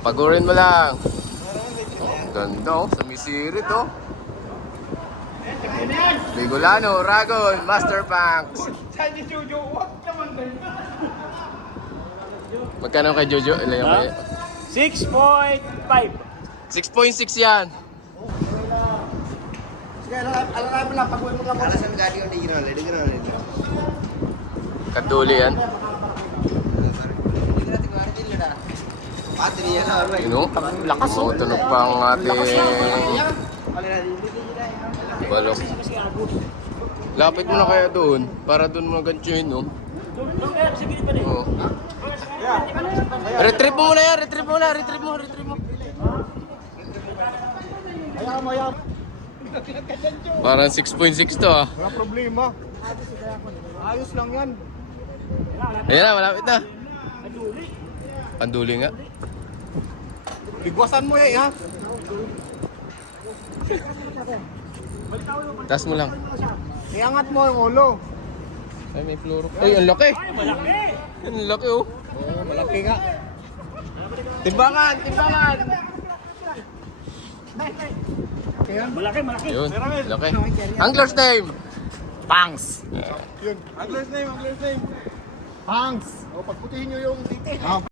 Pagurin mo lang. Ganda oh, sumisirit oh. Bigolano, Ragon, Master Punks. Magkano kay Jojo? Ilan yung kaya? 6.5. 6.6 yan. Sige, alam mo lang, pag-uwi mo lang. Alasan gadi yung digino. Katuli yan. Yun o, lakas o. Tunog pa ang ating balok. Lapit mo na kaya doon, para doon mo nagantsuhin no. Oh. Retrieve mo muna yan, retrieve mo. Parang 6.6 to ah. Wala problema. Ayos lang yan. Ayan na, malapit na. Panduli nga. Bigwasan mo yan, ha? Taas mo lang. Iangat mo yung ulo. Ay, may fluoro. Ay, ang laki. Ang laki oh. Oo, malaki nga. Timbangan. Malaki. Yun, laki. Angler's name. Pangs. Yun. Angler's name. Pangs. O, pagputihin nyo yung titi.